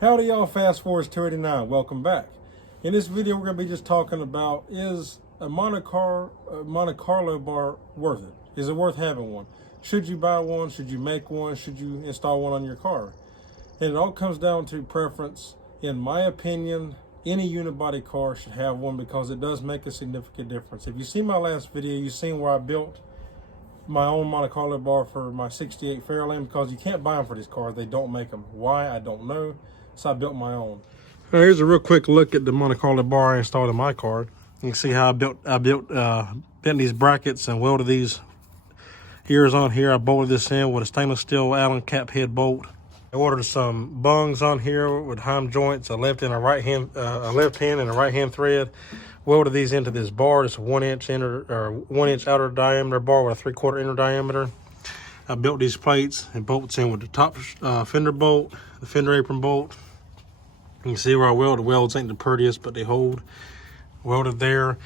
Howdy y'all, Fast Forwards 289, welcome back. In this video we're going to be just talking about, is a Monte Carlo bar worth it? Is it worth having one? Should you buy one? Should you make one? Should you install one on your car? And it all comes down to preference. In my opinion, any unibody car should have one because it does make a significant difference. If you see my last video, you've seen where I built my own Monte Carlo bar for my 68 Fairlane, because you can't buy them for these cars. They don't make them. Why? I don't know. So I built my own. Now here's a real quick look at the Monte Carlo bar I installed in my car. You can see how I bent these brackets and welded these ears on here. I bolted this in with a stainless steel Allen cap head bolt. I ordered some bungs on here with heim joints, a left and a right hand, a left hand and a right hand thread. Welded these into this bar. It's a 1 inch outer diameter bar with a 3/4 inner diameter. I built these plates and bolts in with the top fender bolt, the fender apron bolt. You can see where I welded. The welds ain't the prettiest, but they hold. Welded there.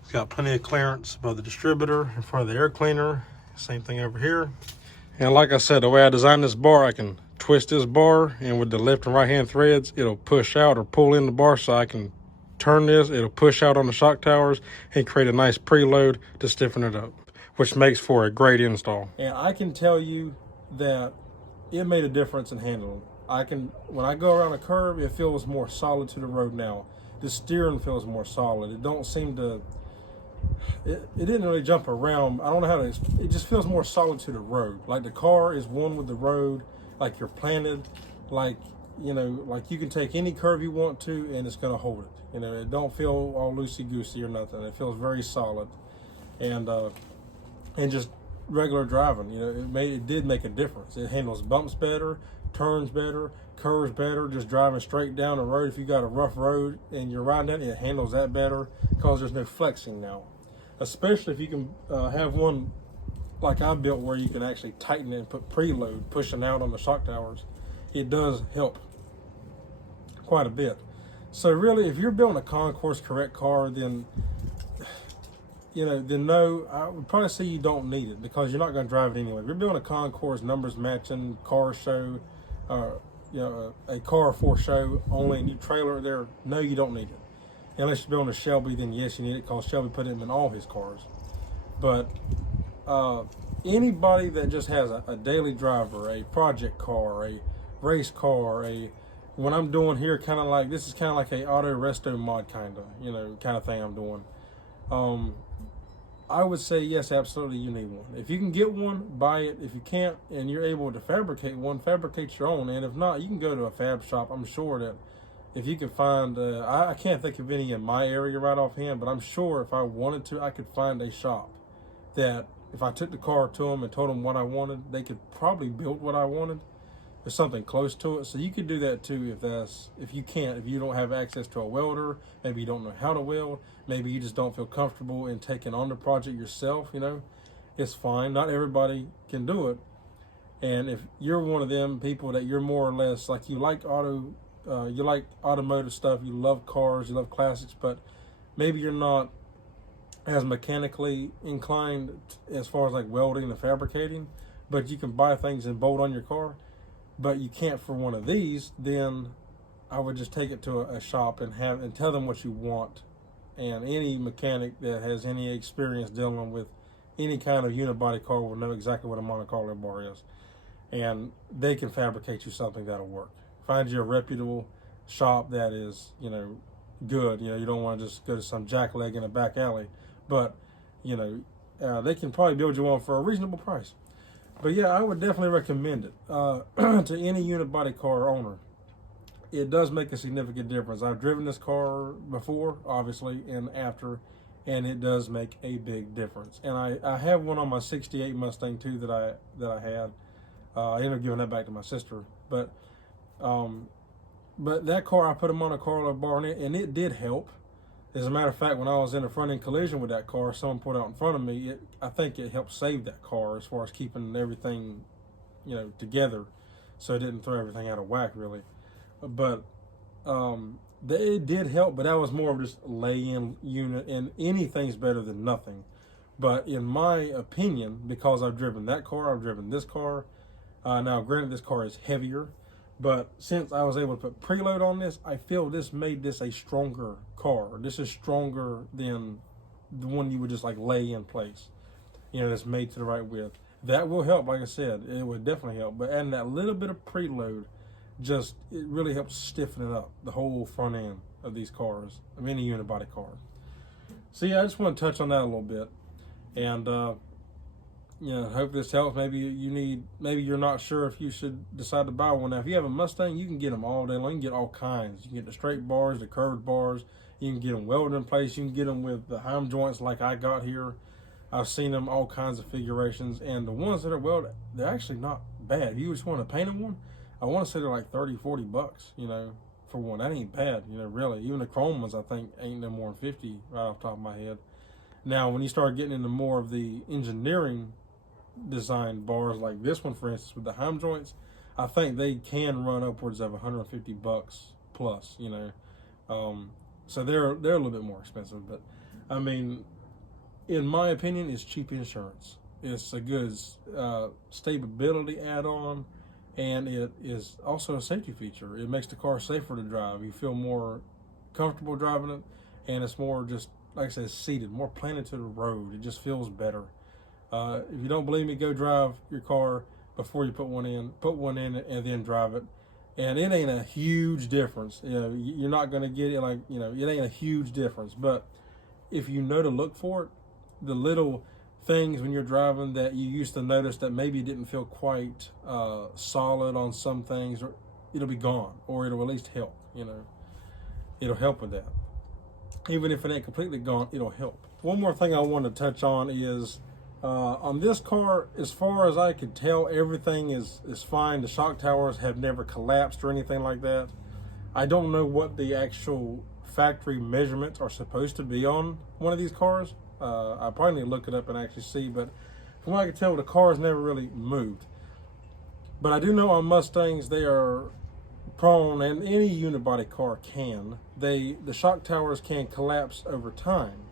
It's got plenty of clearance above the distributor in front of the air cleaner. Same thing over here. And like I said, the way I designed this bar, I can twist this bar, and with the left and right hand threads, it'll push out or pull in the bar, so I can turn this. It'll push out on the shock towers and create a nice preload to stiffen it up, which makes for a great install. And I can tell you that it made a difference in handling. When I go around a curve, it feels more solid to the road now. The steering feels more solid. It don't seem to, it didn't really jump around. I don't know how to, it just feels more solid to the road. Like the car is one with the road, like you're planted, like, you know, like you can take any curve you want to and it's gonna hold it. You know, it don't feel all loosey-goosey or nothing. It feels very solid. And just regular driving, you know, it did make a difference. It handles bumps better, turns better, curves better, just driving straight down the road. If you got a rough road and you're riding it, it handles that better because there's no flexing now. Especially if you can have one like I built where you can actually tighten it and put preload, pushing out on the shock towers. It does help quite a bit. So really, if you're building a concourse correct car, then no, I would probably say you don't need it because you're not going to drive it anyway. If you're building a concourse, numbers matching, car show, a car for show only, and you trailer it there, no, you don't need it. Unless you're building a Shelby, then yes, you need it because Shelby put it in all his cars. But anybody that just has a daily driver, a project car, a race car, when I'm doing here, this is kind of like a auto resto mod kind of thing I'm doing. I would say yes, absolutely, you need one. If you can get one, buy it. If you can't and you're able to fabricate one, fabricate your own. And if not, you can go to a fab shop. I'm sure that if you can find, I can't think of any in my area right offhand, but I'm sure if I wanted to, I could find a shop that if I took the car to them and told them what I wanted, they could probably build what I wanted or something close to it. So you could do that too if you don't have access to a welder, maybe you don't know how to weld, maybe you just don't feel comfortable in taking on the project yourself, it's fine. Not everybody can do it. And if you're one of them people that you're more or less like you like automotive stuff, you love cars, you love classics, but maybe you're not as mechanically inclined as far as like welding and fabricating, but you can buy things and bolt on your car, but you can't for one of these, then I would just take it to a shop and tell them what you want. And any mechanic that has any experience dealing with any kind of unibody car will know exactly what a Monte Carlo bar is. And they can fabricate you something that'll work. Find you a reputable shop that is, good. You don't want to just go to some jackleg in a back alley, but, they can probably build you one for a reasonable price. But yeah, I would definitely recommend it to any unibody car owner. It does make a significant difference. I've driven this car before, obviously, and after, and it does make a big difference. And I have one on my 68 Mustang too that I had. I ended up giving that back to my sister. But that car, I put a Monte Carlo bar in it, and it did help. As a matter of fact, when I was in a front-end collision with that car, someone put out in front of me, I think it helped save that car as far as keeping everything, together, so it didn't throw everything out of whack, really. But it did help, but that was more of just lay-in unit, and anything's better than nothing. But in my opinion, because I've driven that car, I've driven this car. Now, granted, this car is heavier, But since I was able to put preload on this, I feel this made this a stronger car. This is stronger than the one you would just like lay in place. You know, that's made to the right width. That will help, like I said, it would definitely help. But adding that little bit of preload, it really helps stiffen it up, the whole front end of these cars, of any unibody car. So yeah, I just want to touch on that a little bit. And you know, hope this helps. Maybe you're not sure if you should decide to buy one. Now, if you have a Mustang, you can get them all day long. You can get all kinds. You can get the straight bars, the curved bars. You can get them welded in place. You can get them with the heim joints like I got here. I've seen them all kinds of figurations, and the ones that are welded, they're actually not bad. If you just want to paint them one, I want to say they're like 30, 40 bucks, you know, for one. That ain't bad, you know, really. Even the chrome ones, I think, ain't no more than 50 right off the top of my head. Now, when you start getting into more of the engineering design bars, like this one, for instance, with the heim joints, I think they can run upwards of 150 bucks plus, you know. So they're a little bit more expensive, but I mean, in my opinion, it's cheap insurance. It's a good stability add-on, and it is also a safety feature. It makes the car safer to drive. You feel more comfortable driving it, and it's more just, like I said, seated, more planted to the road. It just feels better. If you don't believe me, go drive your car before you put one in and then drive it. And it ain't a huge difference. You know, you're not going to get it like, you know, it ain't a huge difference. But if you know to look for it, the little things when you're driving that you used to notice that maybe didn't feel quite solid on some things, or it'll be gone, or it'll at least help, you know. It'll help with that. Even if it ain't completely gone, it'll help. One more thing I want to touch on is, on this car, as far as I could tell, everything is fine. The shock towers have never collapsed or anything like that. I don't know what the actual factory measurements are supposed to be on one of these cars. I probably need to look it up and actually see, but from what I can tell, the car has never really moved. But I do know on Mustangs, they are prone, and any unibody car can, the shock towers can collapse over time,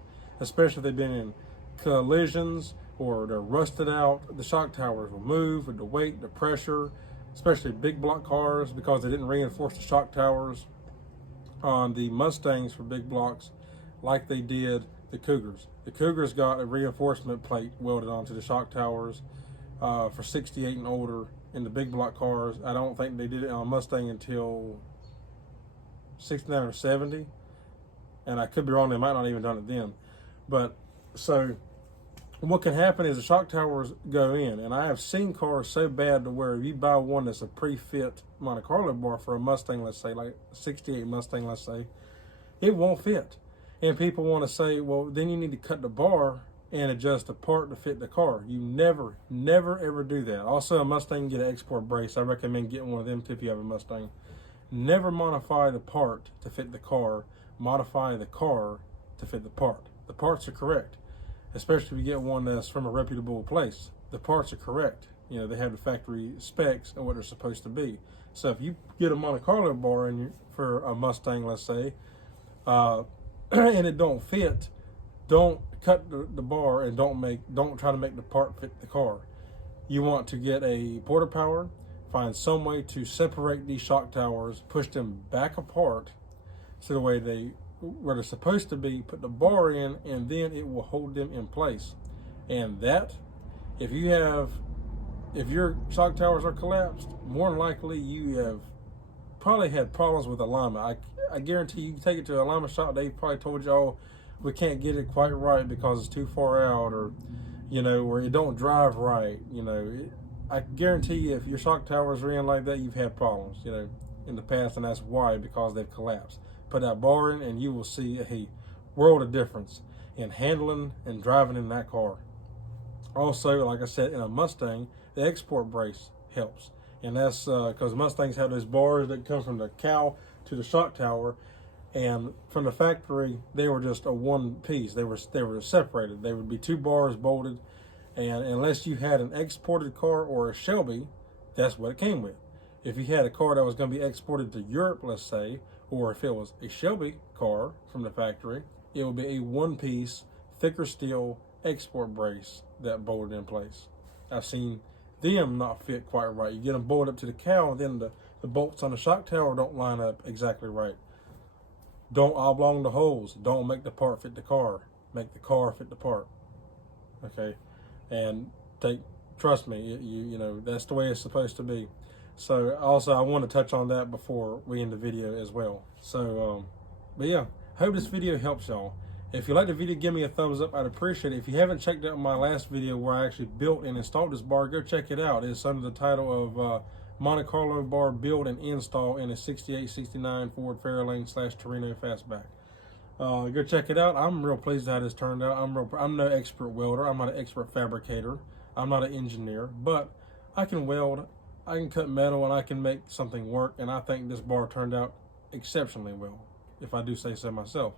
especially if they've been in collisions or they're rusted out. The shock towers will move with the weight, the pressure, especially big block cars, because they didn't reinforce the shock towers on the Mustangs for big blocks like they did the Cougars. The Cougars got a reinforcement plate welded onto the shock towers for 68 and older in the big block cars. I don't think they did it on Mustang until 69 or 70, and I could be wrong, they might not even done it then. But so what can happen is the shock towers go in, and I have seen cars so bad to where if you buy one that's a pre-fit Monte Carlo bar for a Mustang, let's say, like a 68 Mustang, let's say, it won't fit. And people want to say, well, then you need to cut the bar and adjust the part to fit the car. You never, ever do that. Also, a Mustang can get an export brace. I recommend getting one of them if you have a Mustang. Never modify the part to fit the car. Modify the car to fit the part. The parts are correct, especially if you get one that's from a reputable place. The parts are correct. You know, they have the factory specs and what they're supposed to be. So if you get a Monte Carlo bar for a Mustang, let's say, and it don't fit, don't cut the bar and don't try to make the part fit the car. You want to get a porta power, find some way to separate these shock towers, push them back apart so the way where they're supposed to be, put the bar in, and then it will hold them in place. And that, if your shock towers are collapsed, more than likely you have probably had problems with alignment. I guarantee you can take it to an alignment shop, they probably told you, oh, we can't get it quite right because it's too far out, or, you know, or it don't drive right. You know, I guarantee you if your shock towers are in like that, you've had problems, you know, in the past, and that's why, because they've collapsed. Put that bar in and you will see a world of difference in handling and driving in that car. Also, like I said, in a Mustang, the export brace helps. And that's because Mustangs have those bars that come from the cowl to the shock tower, and from the factory they were just a one piece. They were separated. They would be two bars bolted, and unless you had an exported car or a Shelby, that's what it came with. If you had a car that was going to be exported to Europe, let's say, or if it was a Shelby car from the factory, it would be a one-piece, thicker steel export brace that bolted in place. I've seen them not fit quite right. You get them bolted up to the cowl, and then the the bolts on the shock tower don't line up exactly right. Don't oblong the holes. Don't make the part fit the car. Make the car fit the part. Okay, and trust me, you know that's the way it's supposed to be. So also I want to touch on that before we end the video as well. So but yeah, hope this video helps y'all. If you like the video, give me a thumbs up. I'd appreciate it. If you haven't checked out my last video where I actually built and installed this bar, go check it out. It's under the title of Monte Carlo bar build and install in a 68-69 Ford Fairlane / Torino Fastback. Go check it out. I'm real pleased how this turned out. I'm no expert welder. I'm not an expert fabricator. I'm not an engineer, but I can weld, I can cut metal, and I can make something work. And I think this bar turned out exceptionally well, if I do say so myself.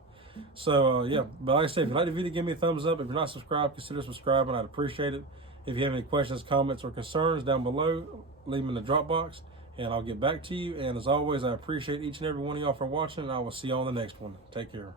So yeah, but like I said, if you like the video, give me a thumbs up. If you're not subscribed, consider subscribing. I'd appreciate it. If you have any questions, comments, or concerns down below, leave them in the drop box, and I'll get back to you. And as always, I appreciate each and every one of y'all for watching, and I will see you on the next one. Take care.